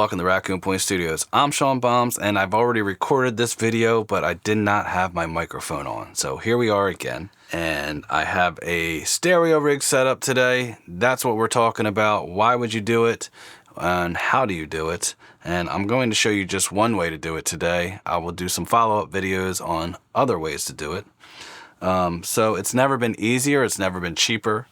welcome to Raccoon Point Studios. I'm Sean Bombs, and I've already recorded this video, but I did not have my microphone on. So here we are again, and I have a stereo rig set up today. That's what we're talking about. Why would you do it, and how do you do it? And I'm going to show you just one way to do it today. I will do some follow-up videos on other ways to do it. So it's never been easier, it's never been cheaper,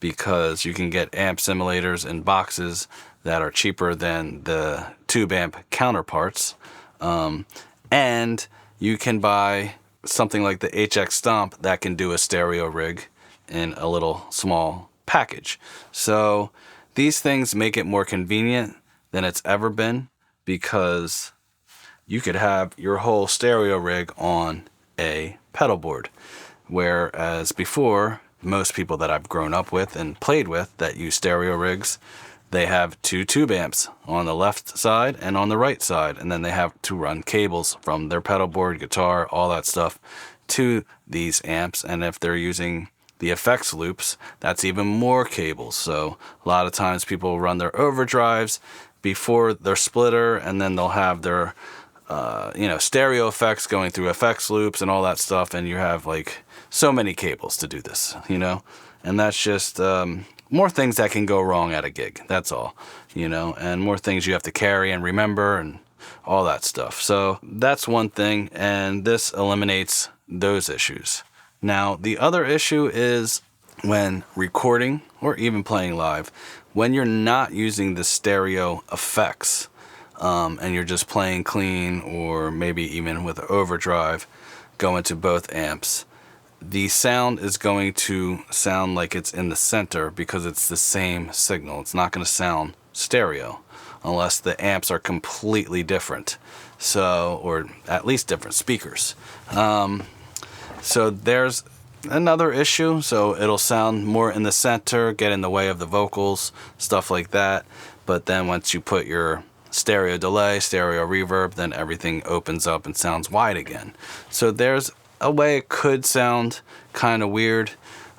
because you can get amp simulators in boxes that are cheaper than the tube amp counterparts. And you can buy something like the HX Stomp that can do a stereo rig in a little small package. So these things make it more convenient than it's ever been, because you could have your whole stereo rig on a pedal board. Whereas before, most people that I've grown up with and played with that use stereo rigs, they have two tube amps on the left side and on the right side, and then they have to run cables from their pedal board, guitar, all that stuff to these amps. And if they're using the effects loops, that's even more cables. So a lot of times people run their overdrives before their splitter, and then they'll have their stereo effects going through effects loops and all that stuff, and you have like so many cables to do this, and that's just more things that can go wrong at a gig, that's all, and more things you have to carry and remember and all that stuff. So that's one thing, and this eliminates those issues. Now, the other issue is when recording or even playing live, when you're not using the stereo effects, and you're just playing clean, or maybe even with overdrive going to both amps, the sound is going to sound like it's in the center because it's the same signal. It's not going to sound stereo unless the amps are completely different, or at least different speakers. So there's another issue. So it'll sound more in the center, get in the way of the vocals, stuff like that. But then once you put your stereo delay, stereo reverb, then everything opens up and sounds wide again. So there's a way it could sound kind of weird.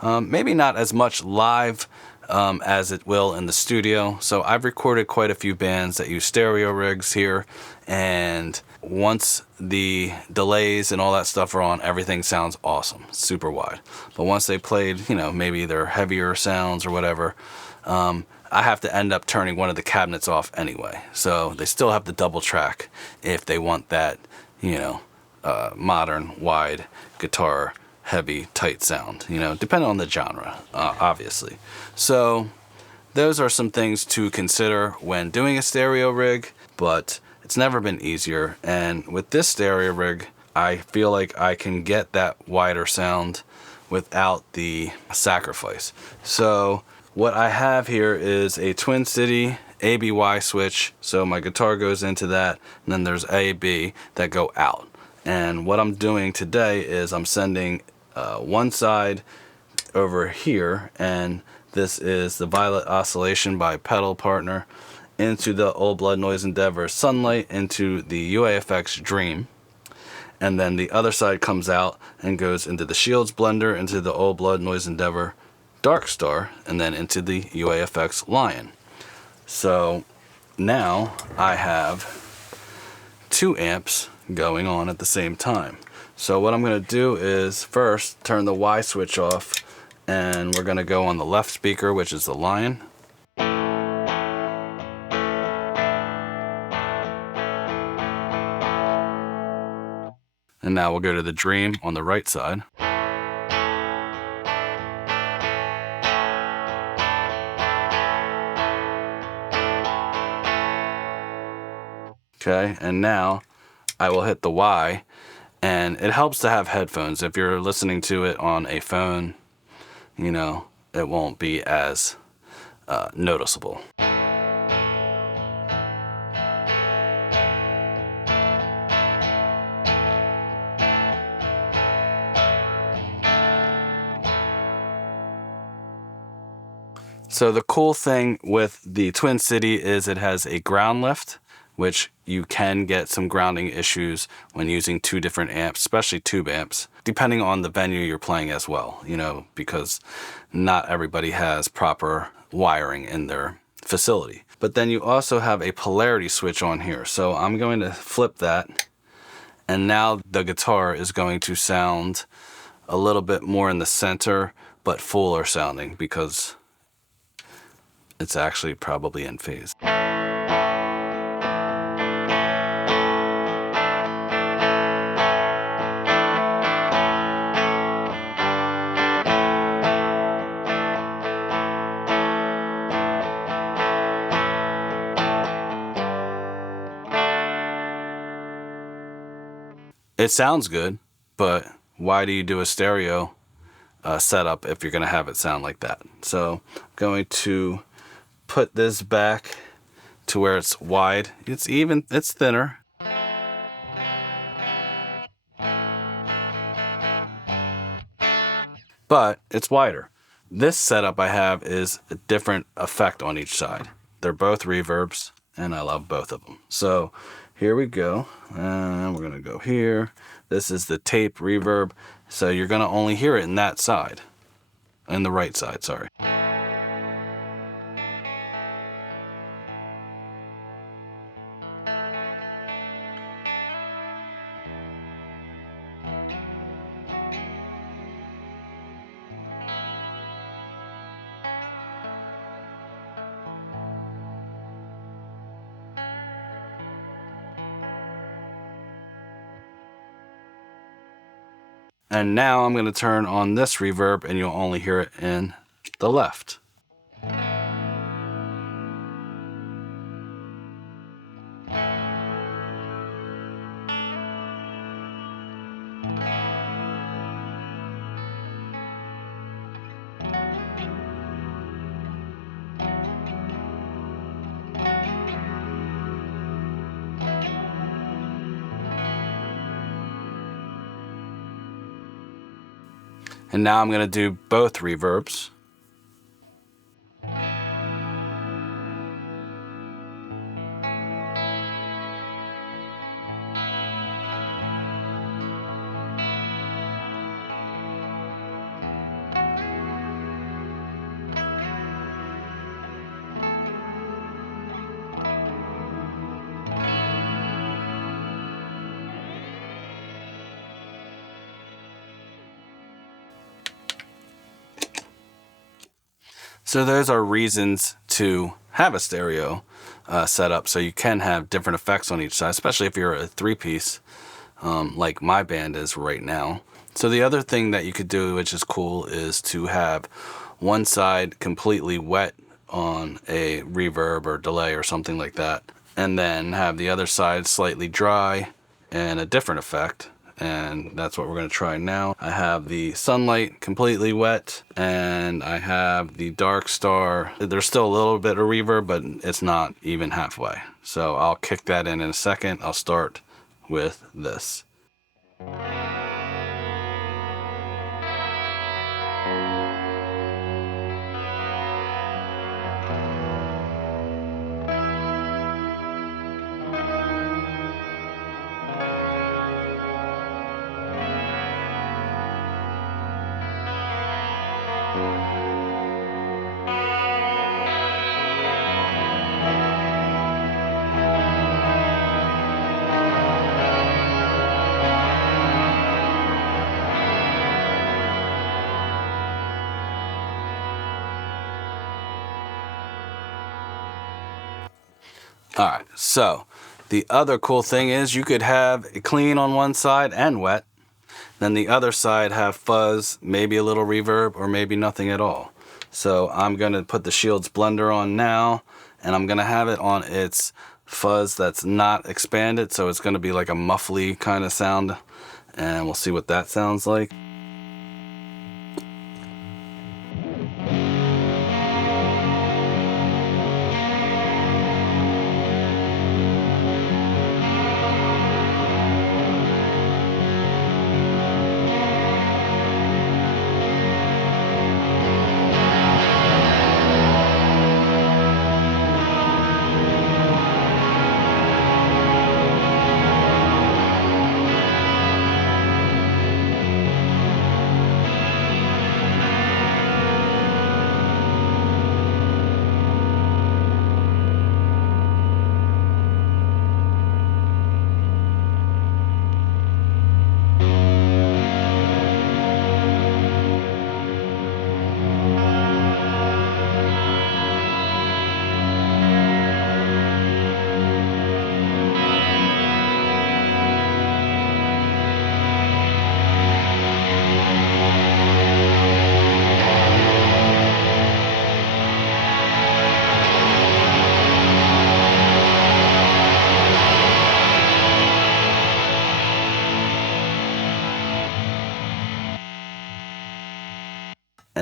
Maybe not as much live as it will in the studio. So I've recorded quite a few bands that use stereo rigs here, and once the delays and all that stuff are on, everything sounds awesome, super wide. But once they played, maybe their heavier sounds or whatever, I have to end up turning one of the cabinets off anyway. So they still have the double track if they want that, modern, wide guitar, heavy, tight sound, depending on the genre, obviously. So those are some things to consider when doing a stereo rig, but it's never been easier. And with this stereo rig, I feel like I can get that wider sound without the sacrifice. So what I have here is a Twin City ABY switch. So my guitar goes into that, and then there's A, B that go out. And what I'm doing today is I'm sending one side over here, and this is the Violet Oscillation by Pedal Partner, into the Old Blood Noise Endeavor Sunlight, into the UAFX Dream. And then the other side comes out and goes into the Shields Blender, into the Old Blood Noise Endeavor Dark Star, and then into the UAFX Lion. So now I have two amps going on at the same time. So what I'm going to do is first turn the Y switch off, and we're going to go on the left speaker, which is the Lion. And now we'll go to the Dream on the right side. Okay, and now I will hit the Y, and it helps to have headphones. If you're listening to it on a phone, it won't be as noticeable. So the cool thing with the Twin City is it has a ground lift, which you can get some grounding issues when using two different amps, especially tube amps, depending on the venue you're playing as well, because not everybody has proper wiring in their facility. but then you also have a polarity switch on here. So I'm going to flip that, and now the guitar is going to sound a little bit more in the center, but fuller sounding because it's actually probably in phase. It sounds good, but why do you do a stereo setup if you're going to have it sound like that? So I'm going to put this back to where it's wide. It's even, it's thinner. But it's wider. This setup I have is a different effect on each side. They're both reverbs, and I love both of them. So here we go, and we're gonna go here. This is the tape reverb, so you're gonna only hear it in that side, in the right side, sorry. And now I'm going to turn on this reverb, and you'll only hear it in the left. And now I'm going to do both reverbs. So those are reasons to have a stereo setup, so you can have different effects on each side, especially if you're a three-piece like my band is right now. So the other thing that you could do, which is cool, is to have one side completely wet on a reverb or delay or something like that, and then have the other side slightly dry and a different effect. And that's what we're going to try now. I have the sunlight completely wet, and I have the dark star. There's still a little bit of reverb, but it's not even halfway. So I'll kick that in a second. I'll start with this. All right, so the other cool thing is you could have it clean on one side and wet. Then the other side have fuzz, maybe a little reverb, or maybe nothing at all. So I'm going to put the Shields blender on now, and I'm going to have it on its fuzz that's not expanded, so it's going to be like a muffly kind of sound, and we'll see what that sounds like.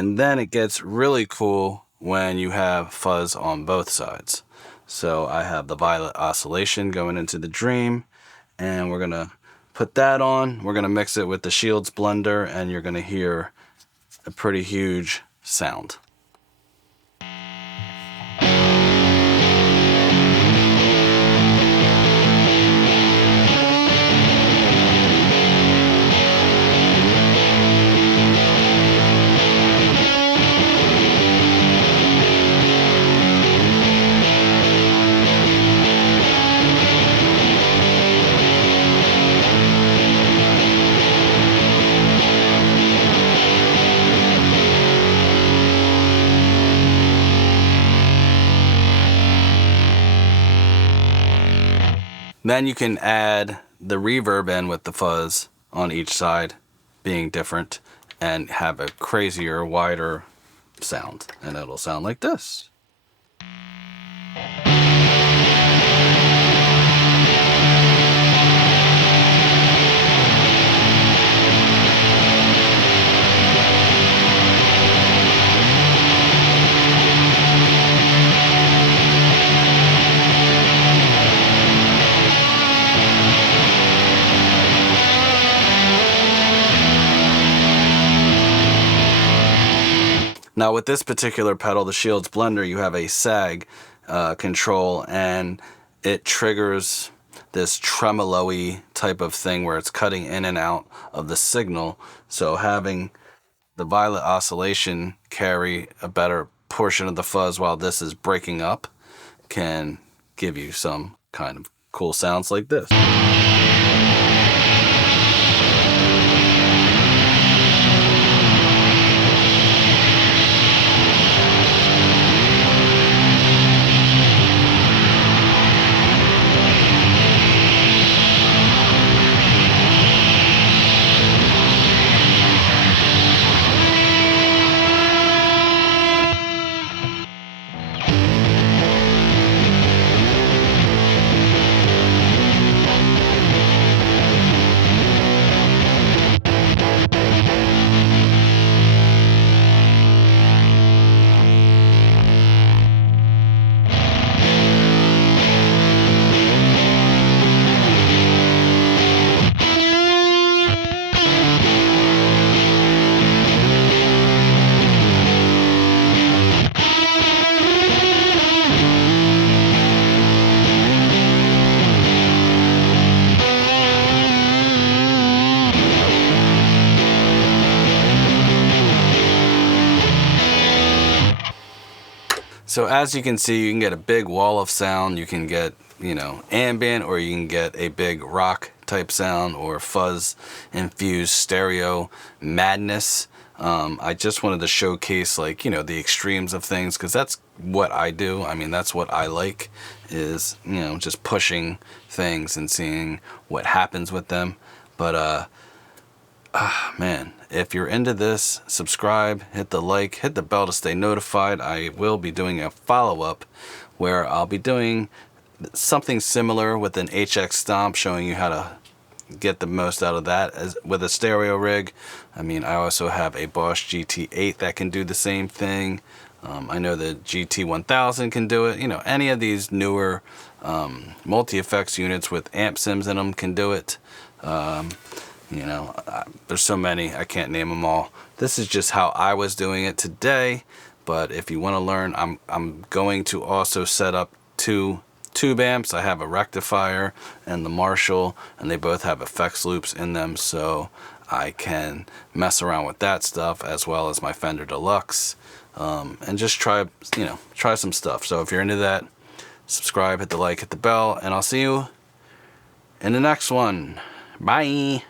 And then it gets really cool when you have fuzz on both sides. So I have the violet oscillation going into the dream, and we're going to put that on. We're going to mix it with the Shields blender, and you're going to hear a pretty huge sound. Then you can add the reverb in with the fuzz on each side being different and have a crazier, wider sound. And it'll sound like this. Now with this particular pedal, the Shields blender, you have a sag control, and it triggers this tremolo-y type of thing where it's cutting in and out of the signal. So having the violet oscillation carry a better portion of the fuzz while this is breaking up can give you some kind of cool sounds like this. So as you can see, you can get a big wall of sound. You can get, ambient, or you can get a big rock type sound or fuzz infused stereo madness. I just wanted to showcase the extremes of things, because that's what I do. I mean, that's what I like, is, just pushing things and seeing what happens with them. But man, if you're into this, subscribe, hit the like, hit the bell to stay notified. I will be doing a follow-up where I'll be doing something similar with an HX Stomp, showing you how to get the most out of that with a stereo rig. I mean, I also have a Bosch GT8 that can do the same thing. I know the GT1000 can do it. Any of these newer multi-effects units with amp sims in them can do it. There's so many, I can't name them all. This is just how I was doing it today, but if you want to learn, I'm going to also set up 2 tube amps. I have a rectifier and the Marshall, and they both have effects loops in them, so I can mess around with that stuff, as well as my Fender Deluxe, and just try some stuff. So if you're into that, subscribe, hit the like, hit the bell, and I'll see you in the next one. Bye.